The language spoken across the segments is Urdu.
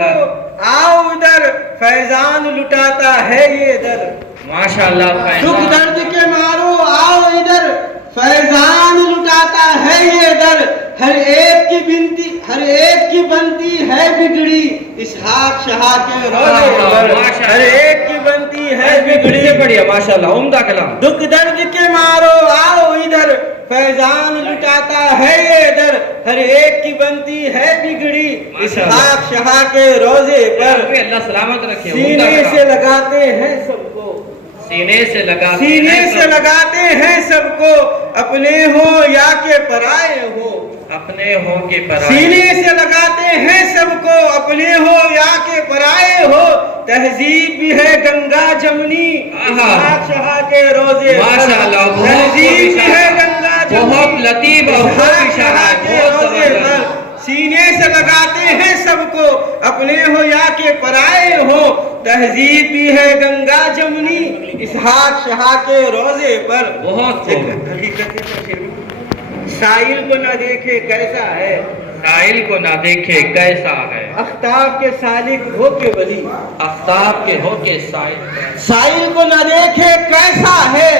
آؤ ادھر فیضان لٹاتا ہے یہ در. ماشاءاللہ. دکھ درد کے مارو آؤ ادھر فیضان لٹاتا ہے یہ در. ہر ایک کی بنتی ہے بگڑی اسحاق شاہ کے روزے پر. ہر ایک کی بنتی ہے بگڑی. بڑھیا ماشاءاللہ عمدہ کلام. دکھ درد کے مارو آؤ ادھر فیضان لٹاتا ہے یہ در. ہر ایک کی بنتی ہے بگڑی اسحاق شاہ کے روزے پر. اللہ سلامت رکھے. سینے سے لگاتے ہیں سب کو, سینے سے لگاتے ہیں سب کو, اپنے ہو یا کہ پرائے ہو. اپنے ہو کے پرائے. سینے سے لگاتے ہیں سب کو, اپنے ہو یا کہ پرائے ہو. تہذیب بھی ہے گنگا جمنی اسحاق شاہ کے روزے پر. ماشاءاللہ. تہذیب بھی ہے گنگا جمنی بہت لطیف اور اسحاق شاہ کے روزے پر. سینے سے لگاتے ہیں سب کو, اپنے ہو یا کہ پرائے ہو. تہذیب بھی ہے گنگا جمنی اسحاق شاہ کے روزے پر. بہت حقیقت ہے. سائل کو نہ دیکھے کیسا ہے, سائل کو نہ دیکھے کیسا ہے. آفتاب کے سالک ہو کے ولی, آفتاب کے ہو کے سائل. سائل کو نہ دیکھے کیسا ہے,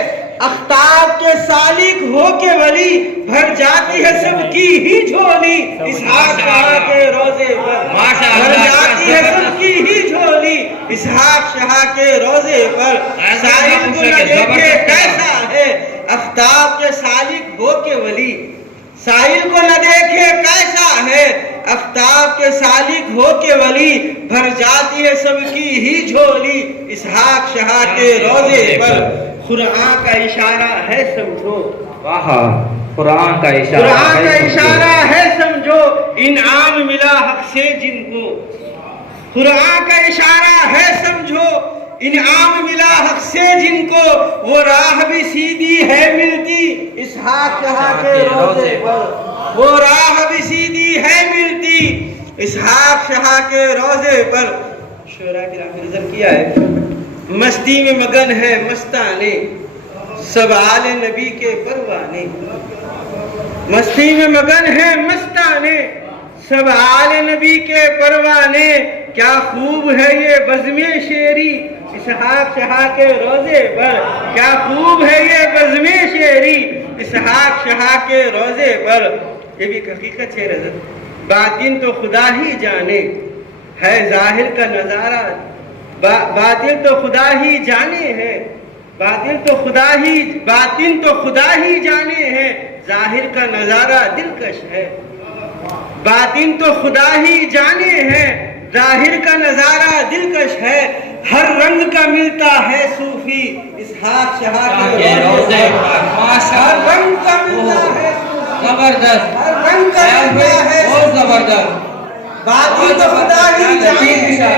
آفتاب کے سالک ہو کے ولی. بھر جاتی ہے سب کی ہی جھولی اسحاق شاہ کے روزے پر. بھر جاتی ہے سب کی ہی جھولی اسحاق شاہ کے روزے پر. سائل کو نہ دیکھے کیسا ہے, آفتاب کے سالک ہو کے ولی. سائل کو نہ دیکھے کیسا ہے, آفتاب کے سالک ہو کے ولی. بھر جاتی ہے سب کی ہی جھولی اسحاق شاہ کے روزے پر. قرآن کا اشارہ ہے سمجھو, قرآن کا اشارہ ہے سمجھو, انعام ملا حق سے جن کو. قرآن کا اشارہ ہے سمجھو, انعام ملا حق سے جن کو. وہ راہ بھی سیدھی ہے ملتی اسحاق شاہ کے روزے پر. وہ راہ بھی سیدھی ہے ملتی اسحاق شاہ کے روزے پر. شعراء کرام نے نظر کیا ہے, مستی میں مگن ہے مستانے سب آل نبی کے پروانے. مستی میں مگن ہے مستانے سب آل نبی کے پروانے. کیا خوب ہے یہ بزم شعری اسحاق شاہ کے روزے پر. کیا خوب ہے یہ بزم شعری اسحاق شاہ کے روزے پر. یہ بھی حقیقت ہے رضا, باطن تو خدا ہی جانے ہے ظاہر کا نظارہ. باطن تو خدا ہی جانے ہے, باطن تو خدا ہی جانے ہے, ظاہر کا نظارہ دلکش ہے. باطن تو خدا ہی جانے ہے, ظاہر کا نظارہ دلکش ہے. ہر رنگ کا ملتا ہے صوفی اسحاق شاہ کے روزے پر. ہر رنگ کا ملتا ہے زبردست, ہر رنگ کا ملتا ہے بہت زبردست. باطن تو خدا ہی جانے ہے,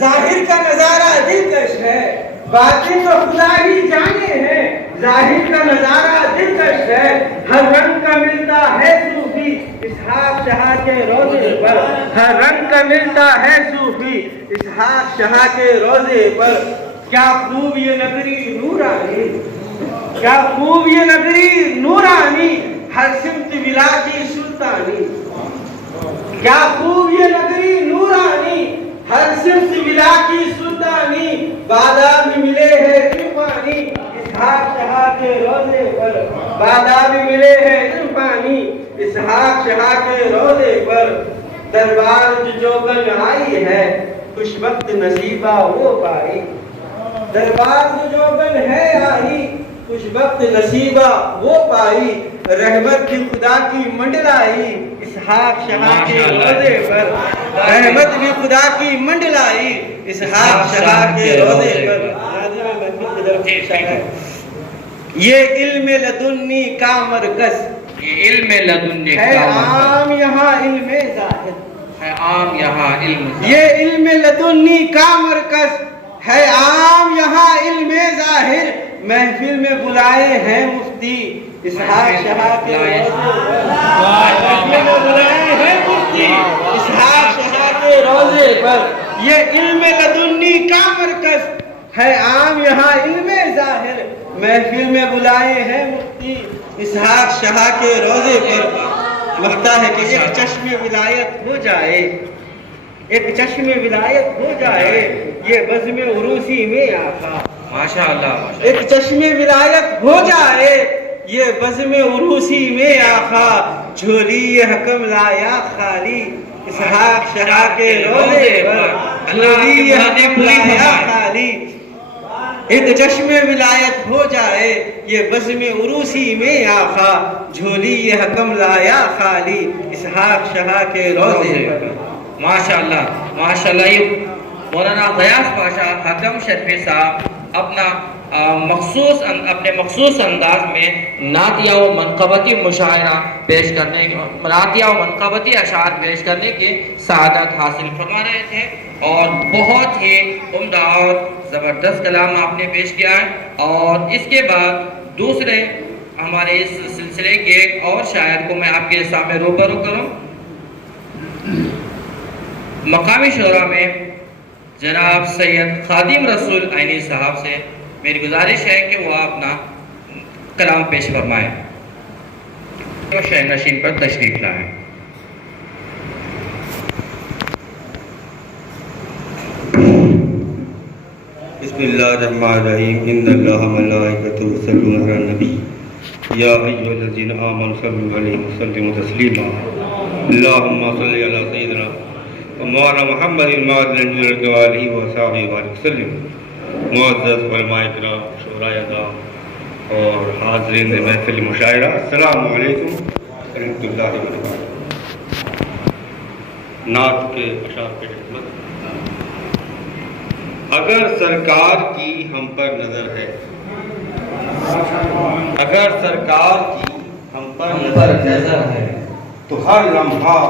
ظاہر کا نظارہ دلکش ہے. باطن تو خدا ہی جانے ہے, ظاہر کا نظارہ دلکش ہے. ہر رنگ کا ملتا ہے صوفی اسحاق شاہ کے روزے پر. ہر رنگ کا ملتا ہے صوفی اسحاق شاہ کے روزے پر. کیا خوب یہ نگری نورانی, کیا خوب یہ نگری نورانی, ہر سمت ولا کی سلطانی. کیا خوب یہ نگری نورانی, ہر سمت ولا کی سلطانی. بادام ملے ہیں عرفانی اسحاق شاہ کے روزے پر. بادام ملے ہیں عرفانی اسحاق شاہ کے روزے پر. دربار جو بن آئی ہے خوش وقت نصیبہ وہ پائی. دربار جو بن ہے آئی خوش وقت نصیبہ وہ پائی. رحمت بھی خدا کی منڈلائی اسحاق شاہ کے روزے پر. رحمت بھی خدا کی منڈلائی اسحاق شاہ کے روزے پر. یہ علم لدنی کا مرکز, یہ علم لدنی ہے کا مرکز عام یہاں علم ظاہر. ہے عام یہاں علم. یہ علم لدنی کا مرکز ہے عام یہاں علم ظاہر. محفل میں بلائے ہیں مفتی اسحاق شاہ کے روزے پر. محفل میں بلائے ہیں مفتی اسحاق شاہ کے روزے پر. یہ علم لدنی کا مرکز ہے عام یہاں علم ظاہر. محفل میں بلائے ہیں مفتی اسحاق شاہ کے روزے پر. لگتا ہے کہ ایک چشم ولایت ہو جائے ایک چشم ولایت ہو جائے یہ بزم عروسی میں آقا. ماشاءاللہ ایک چشم ولایت ہو جائے یہ بزم عروسی میں آقا. جھولی حکم لایا خالی اسحاق شاہ کے روزے پر. جھولی حکم لایا خالی ایک چشم ولایت ہو جائے یہ بزم عروسی میں آقا. جھولی یہ حکم لایا خالی اسحاق شاہ کے روزے پر. ماشاءاللہ ماشاءاللہ. یہ مولانا غیاث پاشا حکم شرفی صاحب اپنے مخصوص انداز میں نعتیہ و منقبتی مشاعرہ پیش کرنے نعتیہ و منقبتی اشعار پیش کرنے کی سعادت حاصل فرما رہے تھے اور بہت ہی عمدہ اور زبردست کلام آپ نے پیش کیا ہے. اور اس کے بعد دوسرے ہمارے اس سلسلے کے ایک اور شاعر کو میں آپ کے سامنے روبرو کروں. مقامی شعراء میں جناب سید خادم رسول عینی صاحب سے میری گزارش ہے کہ وہ اپنا کلام پیش فرمائیں. شہ نشین پر تشریف لائیں. بسم اللہ الرحمن الرحیم. ان اللہ ملائکتہ یصلون علی النبی یا ایھا الذین آمنوا صلوا علیہ وسلموا تسلیما. اللهم صل علی سیدنا مولانا محمد المعظم علیہ وصحبہ وسلم. معزز علماء کرام، شعراء اعظام اور حاضرین محفل مشاعرہ، السلام علیکم ورحمۃ اللہ وبرکاتہ. نعت کے اشعار پیش خدمت. اگر سرکار کی ہم پر نظر ہے، اگر سرکار کی ہم پر نظر ہے تو ہر لمحہ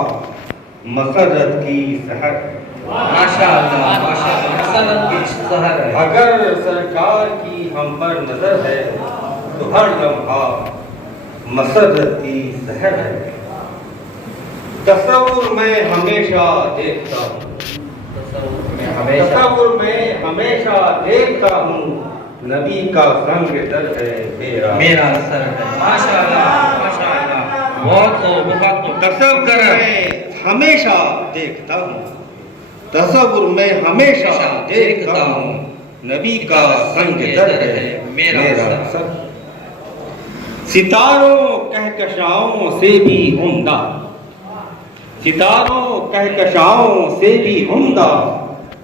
مسرت کی سحر. ماشاءاللہ ماشاءاللہ. مسرت کی سحر ہے. اگر سرکار کی ہم پر نظر ہے تو ہر لمحہ مسرت کی سحر ہے. تصور میں ہمیشہ دیکھتا ہوں، تصور میں ہمیشہ دیکھتا ہوں نبی کا سنگ در ہے میرا اثر ہے. ماشاءاللہ ماشاءاللہ. بہت خوب. تصور میں ہمیشہ دیکھتا ہوں، تصور میں ہمیشہ دیکھتا ہوں نبی کا سنگ در ہے میرا اثر. ستاروں کہکشاؤں سے بھی عمدہ، ستاروں کہکشاؤں سے بھی عمدہ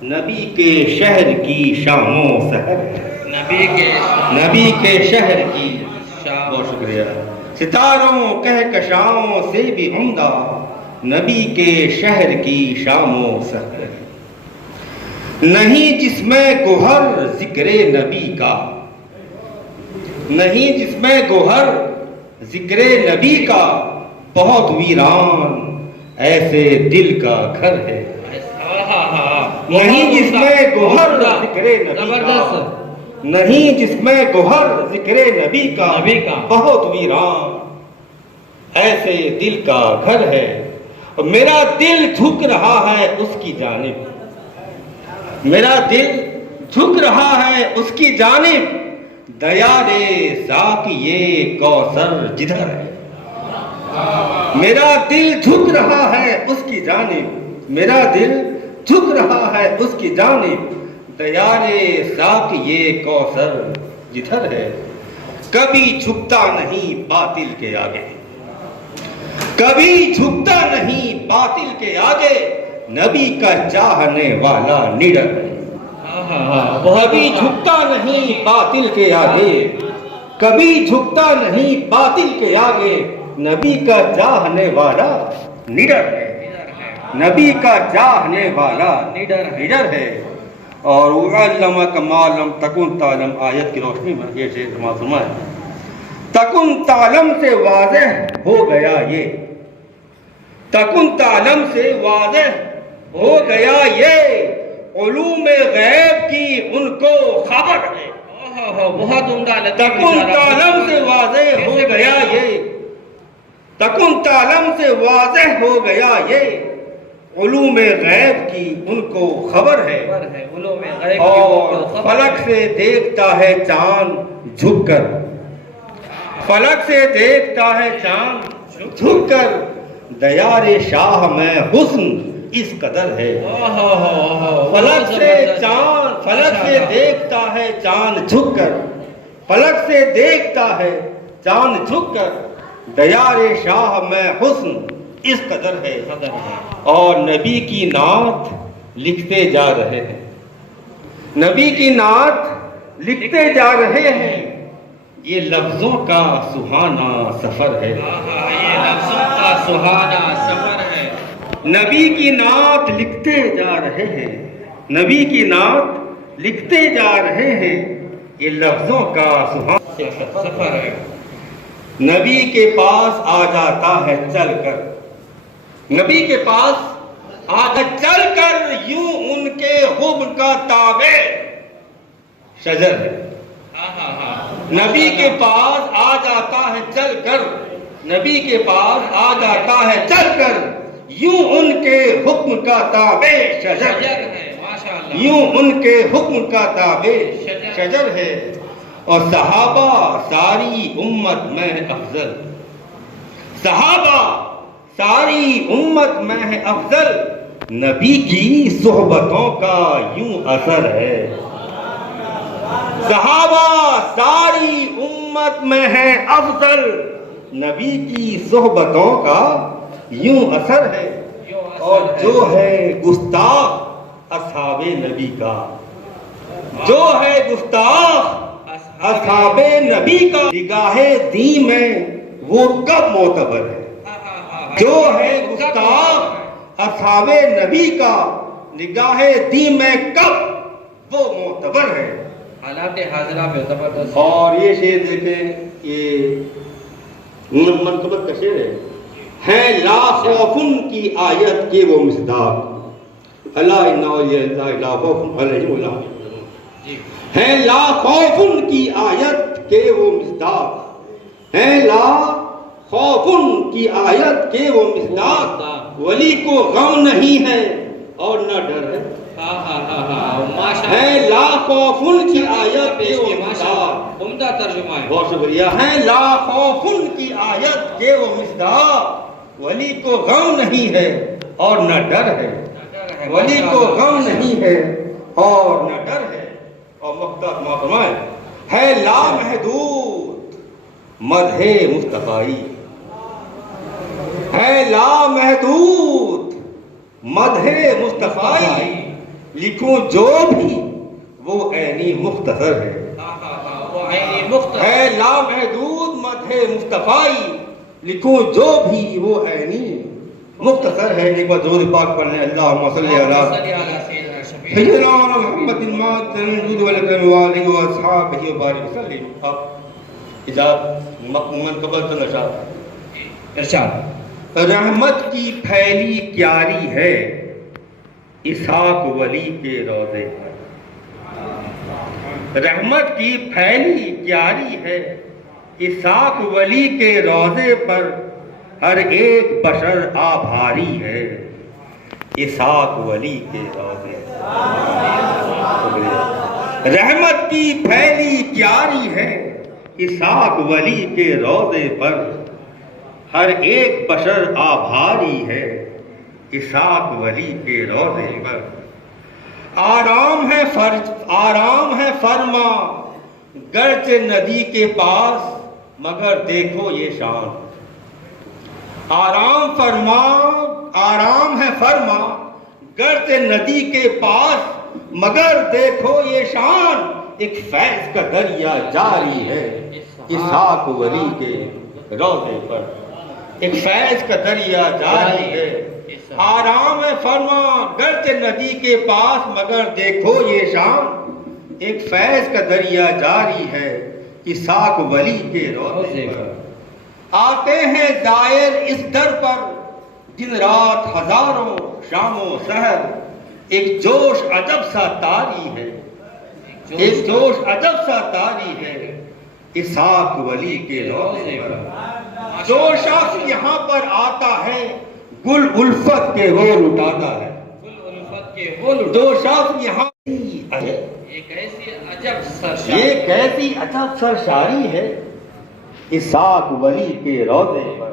نبی کے شہر کی شام و سحر ہے. نبی کے شہر کی بہت شکریہ. ستاروں کہکشاؤں سے بھی عمدہ نبی کے شہر کی شام و سحر ہے. نہیں جس میں گوہر ذکر نبی کا، نہیں جس میں گوہر ذکر نبی کا، بہت ویران ایسے دل کا گھر ہے. نہیں جس میں گوہر ذکر نبی کا، نہیں جس میں گوہر ذکر نبی کا، بہت ویران ایسے دل کا گھر ہے. میرا دل جھک رہا ہے اس کی جانب، میرا دل جھک رہا ہے اس کی جانب، دیار ساقی کوثر جدھر ہے. میرا دل جھک رہا ہے اس کی جانب، میرا دل جھک رہا ہے اس کی جانب، دیار ساقی کوثر جدھر ہے. کبھی جھکتا نہیں باطل کے آگے، کبھی جھکتا نہیں باطل کے آگے، نبی کا چاہنے والا نڈر ہے. کبھی جھکتا نہیں باطل کے آگے، کبھی جھکتا نہیں باطل کے آگے، نبی کا چاہنے والا نڈر ہے. نبی کا چاہنے والا نڈر ہے. اور وَعَلَّمَكَ مَا لَمْ تَكُنْ تَعْلَمْ آیت کی روشنی میں یہ شعر معصومہ ہے. تکن تعلم سے واضح ہو گیا یہ، تکن تعلم سے واضح ہو گیا یہ، علوم غیب کی ان کو خبر ہے. بہت عمدہ. تکن تعلم سے واضح ہو گیا یہ، تکن تعلم سے واضح ہو گیا یہ، علوم غیب کی ان کو خبر ہے. اور فلک سے دیکھتا ہے چاند جھک کر، فلک سے دیکھتا ہے چاند جھک کر، دیار شاہ میں حسن اس قدر ہے فلک سے چاند فلک سے دیکھتا ہے چاند جھک کر فلک سے دیکھتا ہے چاند جھک کر دیار شاہ میں حسن اس قدر ہے اور نبی کی نعت لکھتے جا رہے ہیں نبی کی نعت لکھتے جا رہے ہیں یہ لفظوں کا سہانا سفر ہے یہ لفظوں کا سہانا سفر ہے نبی کی نعت لکھتے جا رہے ہیں نبی کی نعت لکھتے جا رہے ہیں یہ لفظوں کا سہانا سفر ہے نبی کے پاس آ جاتا ہے چل کر نبی کے پاس آ چل کر یوں ان کے حب کا تابع شجر ہے نبی کے پاس آ جاتا ہے چل کر نبی کے پاس آ جاتا ہے چل کر یوں ان کے حکم کا تابع شجر ہے ماشاءاللہ یوں ان کے حکم کا تابع شجر ہے اور صحابہ ساری امت میں افضل صحابہ ساری امت میں ہے افضل نبی کی صحبتوں کا یوں اثر ہے صحابہ ساری امت میں ہے افضل نبی کی صحبتوں کا یوں اثر ہے اور جو ہے گستاخ اصحاب نبی کا جو ہے گستاخ اصحاب نبی کا نگاہ دی میں وہ کب معتبر ہے جو ہے گستاخ اصحاب نبی کا نگاہ دی میں کب وہ معتبر ہے حالات حاضرہ میں زبردست اور یہ شعر دیکھیں یہ منقبت کا شعر ہے لا خوفن کی آیت کے وہ مصداق اللہ لا خوف علیہم ولا هم يحزنون ہے لا خوفن کی آیت کے وہ مصداق ہے لا خوفن کی آیت کے وہ مصداق ولی کو غم نہیں ہے اور نہ ڈر ہے ہے لا خوفن کی آیت کے وہ مصداق عمدہ ترجمہ ہے بہت شکریہ ہے لا خوفن کی آیت کے وہ مصداق ولی کو غم نہیں ہے اور نہ ڈر ہے ولی کو غم نہیں ہے اور نہ ڈر ہے اور مقتدر محترمائے ہے لا محدود مدح مصطفی ہے لا محدود مدح مصطفی لکھوں جو بھی وہ عینی مختصر ہے لا محدود مدح مصطفی لکھوں جو بھی وہ عینی مختصر ہے ایک بار درود پاک پڑھیں اللہم صلی علی سیدنا محمد المات الجود والکرم والہ واصحابہ وبارک وسلم اب اجازت منقبل سے نشاط ارشاد رحمت کی پھیلی کیاری ہے اسحاق ولی کے روضے پر رحمت کی پھیلی کیاری ہے اسحاق ولی کے روضے پر ہر ایک بشر آبھاری ہے اسحاق ولی کے روضے رحمت کی پھیلی کیاری ہے اسحاق ولی کے روضے پر ہر ایک بشر آبھاری ہے اسحاق ولی کے روضے پر آرام ہے فرما گرچہ ندی کے پاس مگر دیکھو یہ شان آرام ہے فرما گرچہ ندی کے پاس مگر دیکھو یہ شان ایک فیض کا دریا جاری ہے اسحاق ولی کے روضے پر ایک فیض کا دریا جاری ہے آرام ہے فرما گرچہ ندی کے پاس مگر دیکھو یہ شان ایک فیض کا دریا جاری ہے اسحاق ولی کے روضے پر آتے ہیں زائر اس در پر دن رات ہزاروں شام و سحر ایک جوش عجب سا طاری ہے ایک جوش عجب سا طاری ہے اسحاق ولی کے روضے پر جو شخص یہاں پر آتا ہے گل الفت کے غور اٹھاتا ہے جو شخص یہاں ایک ایسی عجب سرشاری ہے اسحاق ولی کے روضے پر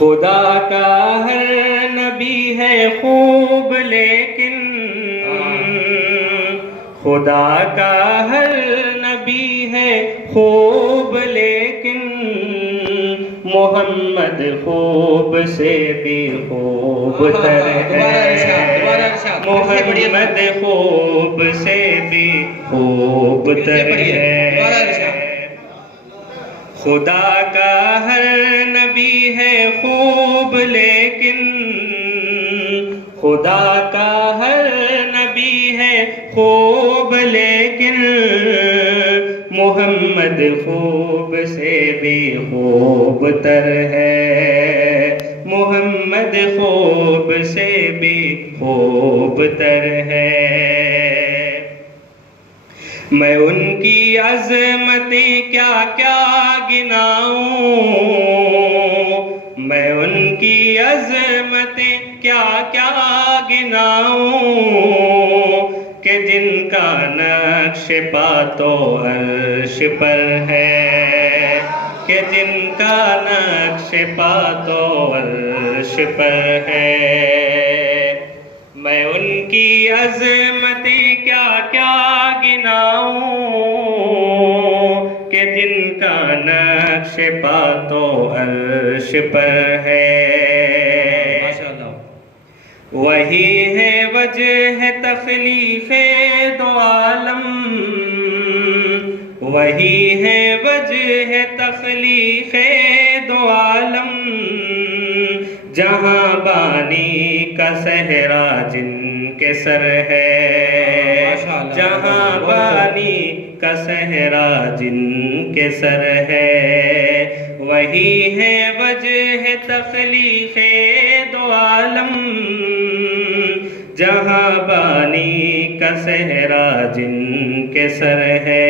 خدا کا ہر نبی ہے خوب لیکن خدا کا ہر نبی ہے خوب لیکن محمد خوب سے بھی خوب تر ہے محمد خوب سے بھی خوب تر ہے خدا کا ہر نبی ہے خوب لیکن خدا کا ہر نبی ہے خوب لیکن محمد خوب سے بھی خوب تر ہے محمد خوب سے بھی خوب تر ہے میں ان کی عظمتیں کیا کیا گناؤں میں ان کی عظمتیں کیا کیا گناؤں کہ جن کا نقش پا تو عرش پر ہے کہ جن کا نقش پا تو عرش پر ہے میں ان کی عظمتیں کیا کیا گناؤں کہ جن کا نقش پا تو عرش پر ہے وہی ہے وجہ تخلیق دو عالم وہی ہے وجہ تخلیق دو عالم جہاں بانی کا صحرا جن کے سر ہے جہاں بانی کا صحرا جن کے سر ہے وہی ہے وجہ تخلیق دو عالم جہاں بانی کا صحرا جن کے سر ہے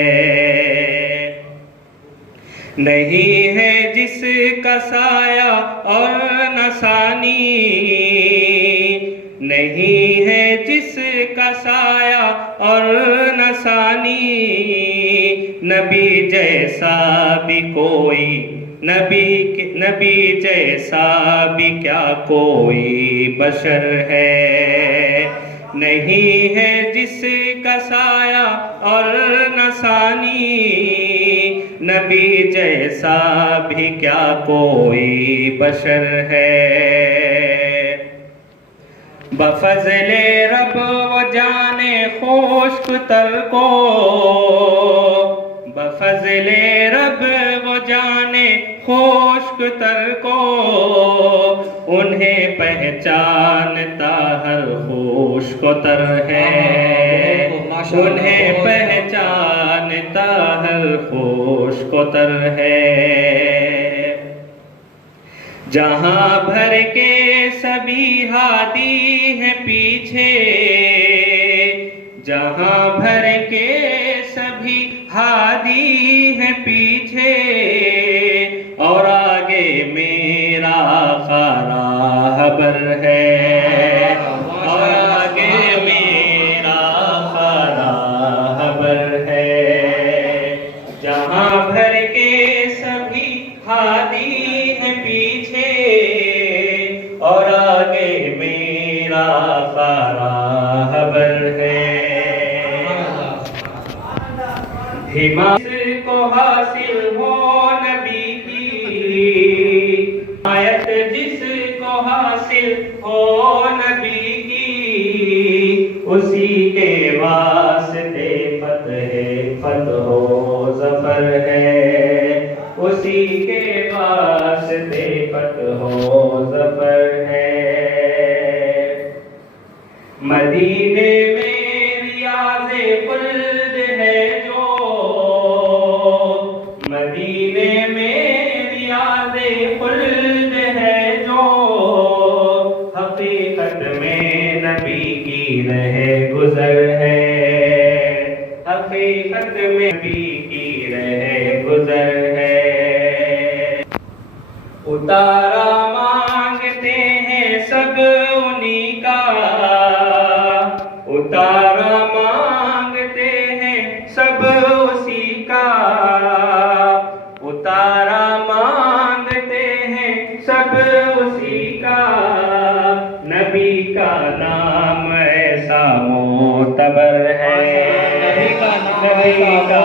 نہیں ہے جس کا سایہ اور نہ ثانی نہیں ہے جس کا سایہ اور نہ ثانی نبی جیسا بھی کوئی نبی جیسا بھی کیا کوئی بشر ہے نہیں ہے جس کا سایہ اور نہ ثانی نبی جیسا بھی کیا کوئی بشر ہے بفضل رب و جانے خشک تر کو بفضل رب و جانے خشک تر کو انہیں پہچانتا ہر خشک تر ہے انہیں پہچانتا ہر خشک تر ہے جہاں بھر کے سبھی ہادی ہیں پیچھے جہاں بھر کے سبھی ہادی ہیں پیچھے اور آگے میرا آقا راہبر ہے اور آگے میرا آقا راہبر ہے جہاں بھر کے سبھی ہادی ہیں پیچھے اور آگے میرا آقا راہبر ہے حمایت کو حاصل ہو نبی کی حمایت جس کو حاصل ہو نبی کی اسی کے واسطے فتح و ظفر ہے اسی کے واسطے فتح و ظفر ہے مدینے میں ریاض خلد ہے جو مدینے میں ریاض خلد ہے جو حقیقت میں نبی کی رہ گزر ہے حقیقت میں نبی کی رہ گزر ہے اتارا مانگتے ہیں سب انہی کا اتارا مانگتے ہیں سب اسی کا اتارا مانگتے ہیں سب معتبر ہے نبی کا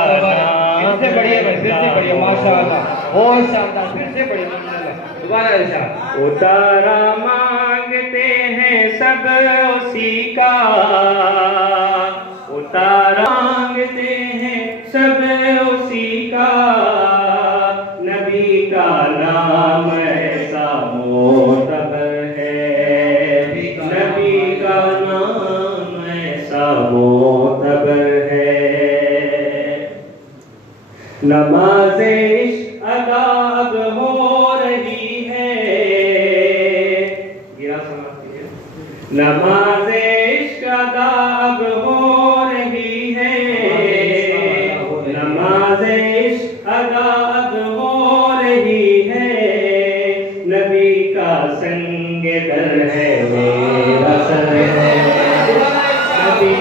پھر سے بڑھیا ماشاء اللہ بہت شاندار پھر سے بڑھیا دوبارہ ارشاد اتارا مانگتے ہیں سب اسی کا اتارا مانگتے ہیں سب اسی کا نبی کا نام ایسا معتبر ہے نبی کا نام ایسا معتبر ہے نماز عشق ادا اب ہو رہی ہے نماز عشق ادا اب ہو رہی ہے نماز عشق ادا اب ہو رہی ہے نبی کا سنگ در ہے میرا سر ہے نبی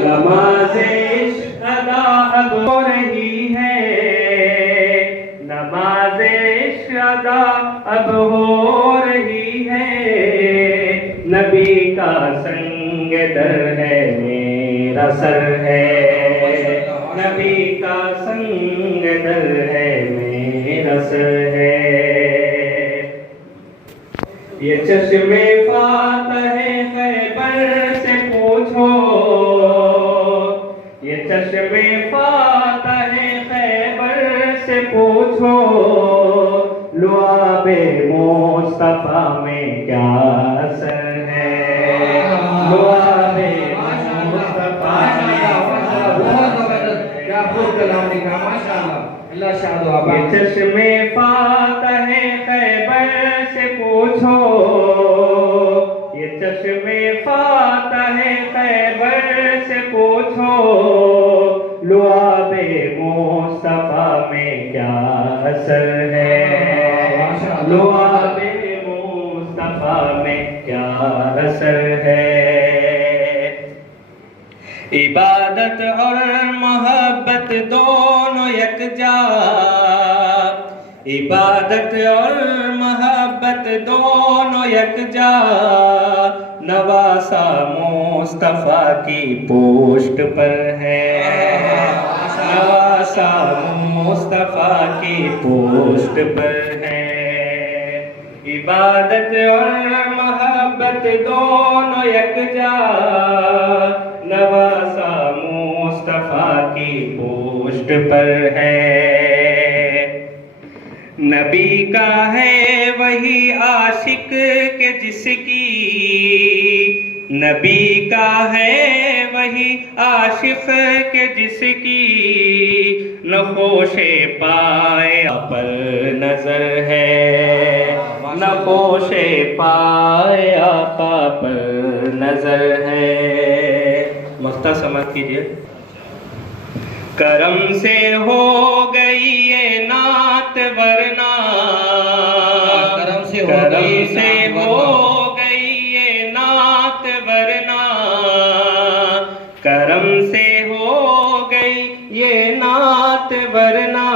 نماز عشق ادا اب ہو رہی ہے نماز عشق ادا اب ہو رہی ہے نبی کا سنگ در ہے میرا سر ہے نبی کا سنگ در ہے میرا سر ہے یہ چشمے فاتح خیبر سے پوچھو یہ چشمے فاتح خیبر سے پوچھو لعاب مصطفیٰ میں کیا اثر ہے لعاب مصطفیٰ میں کیا خوب کلام لکھا ماشاء اللہ اللہ شاد و آباد یہ چشمے فاتح خیبر سے پوچھو یہ چشمے فاتح خیبر سے پوچھو لعاب مصطفیٰ میں کیا اثر ہے لعاب مصطفیٰ میں کیا اثر ہے عبادت اور محبت دونوں یکجا عبادت اور محبت دونوں یکجا نواسا مصطفیٰ کی پوشت پر ہے نواسا مصطفیٰ کی پوشت پر ہے عبادت اور محبت دونوں یکجا نواسا مصطفیٰ کی پوشت پر ہے نبی کا ہے وہی عاشق کہ جس کی نبی کا ہے وہی عاشق کہ جس کی نقوش پائے پر نظر ہے نقوش پائے آقا پر نظر ہے مختہ سمجھ کیجئے کرم سے ہو گئی یہ نعت ورنہ کرم سے ہو گئی یہ نعت ورنہ کرم سے ہو گئی یہ نعت ورنہ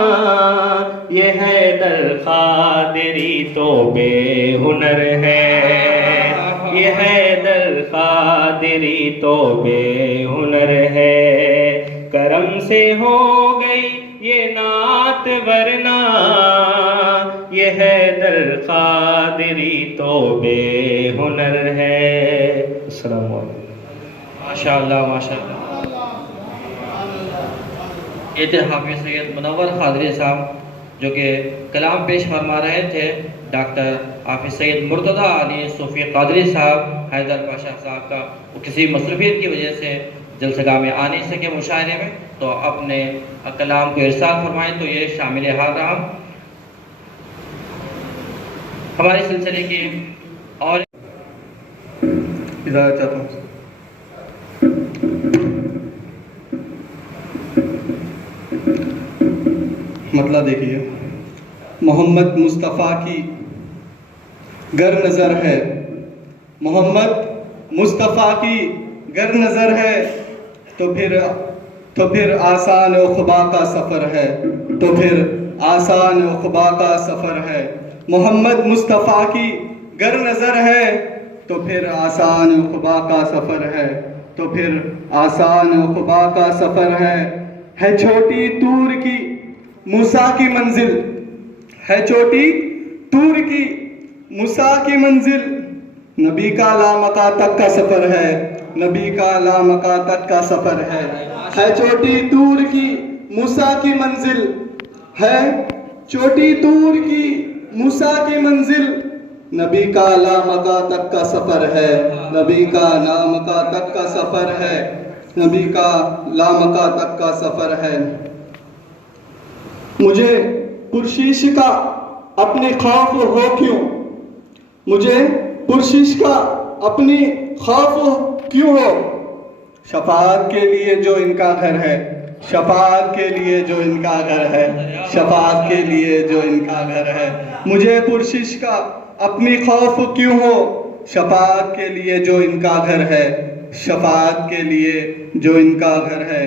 یہ حیدر قادری تو بے ہنر ہے یہ حیدر قادری تو بے ہنر ہے کرم سے ہو گئی یہ نعت ورنہ یہ حیدر قادری تو بے ہنر ہے السلام علیکم ماشاءاللہ ماشاءاللہ یہ تھے حافظ سید منور قادری صاحب جو کہ کلام پیش فرما رہے تھے ڈاکٹر حافظ سید مرتضیٰ علی صوفی قادری صاحب حیدر پاشا صاحب کا کسی مصروفیت کی وجہ سے جلسگاہ میں آ نہیں سکے مشاعرے میں تو اپنے کلام کو ارسال فرمائیں تو یہ شامل حال رہا ہمارے سلسلے کی اور اجازت چاہتا ہوں مطلع دیکھیے محمد مصطفیٰ کی گر نظر ہے محمد مصطفیٰ کی گر نظر ہے تو پھر آسان عقبا کا سفر ہے تو پھر آسان عقبا کا سفر ہے محمد مصطفیٰ کی گر نظر ہے تو پھر آسان عقبا کا سفر ہے، تو پھر آسان عقبا کا سفر ہے چھوٹی طور کی موسیٰ کی منزل، ہے چھوٹی طور کی موسیٰ کی منزل، نبی کا لامکہ تک کا سفر ہے، نبی کا لامکہ تک کا سفر ہے چھوٹی طور کی موسیٰ کی منزل، ہے چھوٹی طور کی موسیٰ کی منزل، نبی کا لامکہ تک کا سفر ہے، نبی کا لامکہ تک کا سفر ہے، نبی کا لامکہ تک کا سفر ہے۔ مجھے پرشیش کا اپنی خوف ہو کیوں، مجھے پرشیش کا اپنی خوف کیوں ہو، شفاعت کے لیے جو ان کا گھر ہے، شفاعت کے لیے جو ان کا گھر ہے، شفاعت کے لیے جو ان کا گھر ہے، مجھے پرشیش کا اپنی خوف کیوں ہو، شفاعت کے لیے جو ان کا گھر ہے، شفاعت کے لیے جو ان کا گھر ہے۔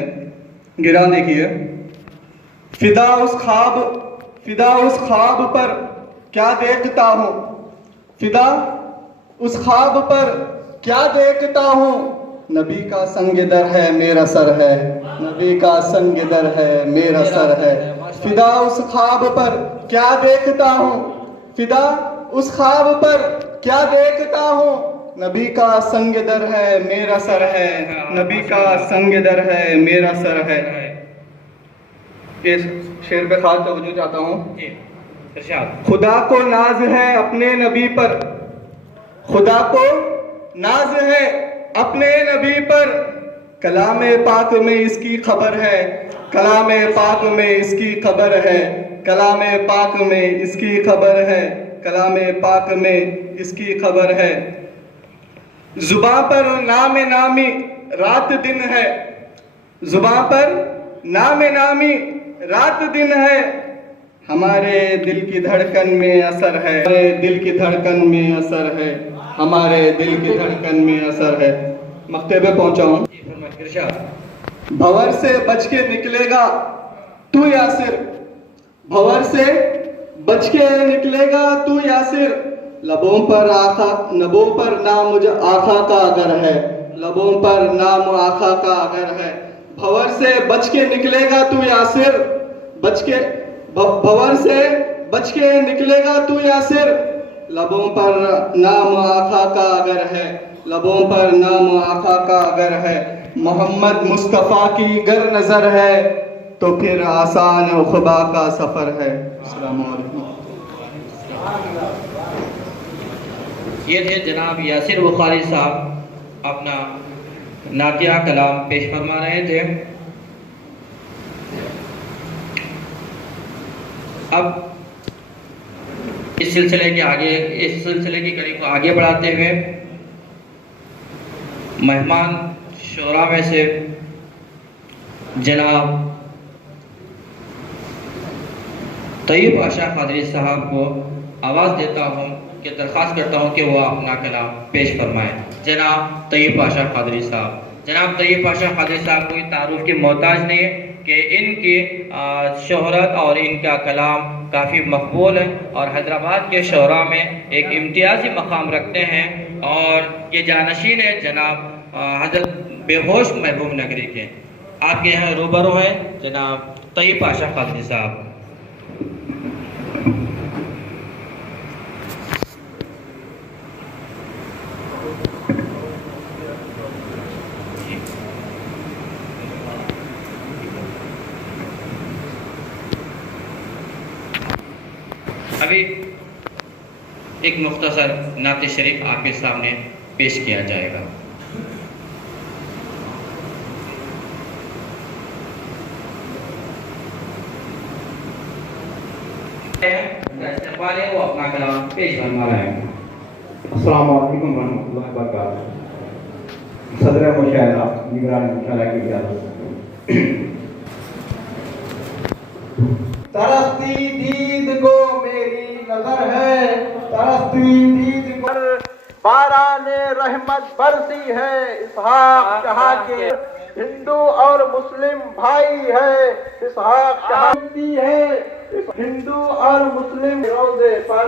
گراں دیکھیے، فدا اس خواب پر کیا دیکھتا ہوں، فدا اس خواب پر کیا دیکھتا ہوں، نبی کا سنگ در ہے میرا سر ہے، نبی کا سنگ در ہے میرا سر ہے، فدا اس خواب پر کیا دیکھتا ہوں، فدا اس خواب پر کیا دیکھتا ہوں، نبی کا سنگ در ہے میرا سر ہے، نبی کا سنگ در ہے میرا سر ہے۔ اس شعر پہ خاص توجہ چاہتا ہوں۔ خدا کو ناز ہے اپنے نبی پر، خدا کو ناز ہے اپنے نبی پر، کلام پاک میں اس کی خبر ہے، کلام پاک میں اس کی خبر ہے، کلام پاک میں اس کی خبر ہے، کلام پاک میں اس کی خبر ہے۔ زباں پر نام نامی رات دن ہے، زباں پر نام نامی رات دن ہے، ہمارے دل کی دھڑکن میں اثر ہے، ہمارے دل کی دھڑکن میں اثر ہے، ہمارے دل کی دھڑکن میں اثر ہے۔ مقطع پہ پہنچا ہوں۔ بھور سے بچ کے نکلے گا تو یاسر، بھور سے بچ کے نکلے گا تو یاسر، لبوں پر نام آقا کا اگر ہے، لبوں پر نام آقا کا اگر ہے، بھور سے بچ کے نکلے گا تو یاسر، بھور سے بچ کے نکلے گا تو یاسر، لبوں پر نام آقا کا اگر ہے، لبوں پر نام آقا کا اگر ہے، محمد مصطفیٰ کی گر نظر ہے تو پھر آسان عقبا کا سفر ہے۔ السلام علیکم۔ یہ تھے جناب یاسر بخاری صاحب اپنا نعتیہ کلام پیش فرما رہے تھے۔ اب اس سلسلے کی کڑی کو آگے بڑھاتے ہوئے مہمان شعراء میں سے جناب طیب پاشا قادری صاحب کو آواز دیتا ہوں کہ درخواست کرتا ہوں کہ وہ اپنا کلام پیش فرمائیں۔ جناب طیب پاشا قادری صاحب، جناب طیب پاشا قادری صاحب کوئی تعارف کے محتاج نہیں ہے کہ ان کی شہرت اور ان کا کلام کافی مقبول ہے اور حیدرآباد کے شعراء میں ایک امتیازی مقام رکھتے ہیں، اور یہ جانشین ہے جناب حضرت بے ہوش محبوب نگری کے۔ آپ کے یہاں روبرو ہیں جناب طیب پاشا قادری صاحب۔ ابھی ایک مختصر نعت شریف آپ کے سامنے پیش کیا جائے گا۔ استقبال ہے، وہ اپنا کلام پیش فرما رہے ہیں۔ السلام علیکم ورحمۃ اللہ وبرکاتہ۔ صدر مشاعرہ نگران مشاعرہ کی اجازت۔ ترستی دید کو میری نظر ہے، ترستی دید کو باران رحمت برسی ہے، اسحاق جہاں کے ہندو اور مسلم بھائی ہے، اسحاق جہاں ہے ہندو اور مسلم روزے پر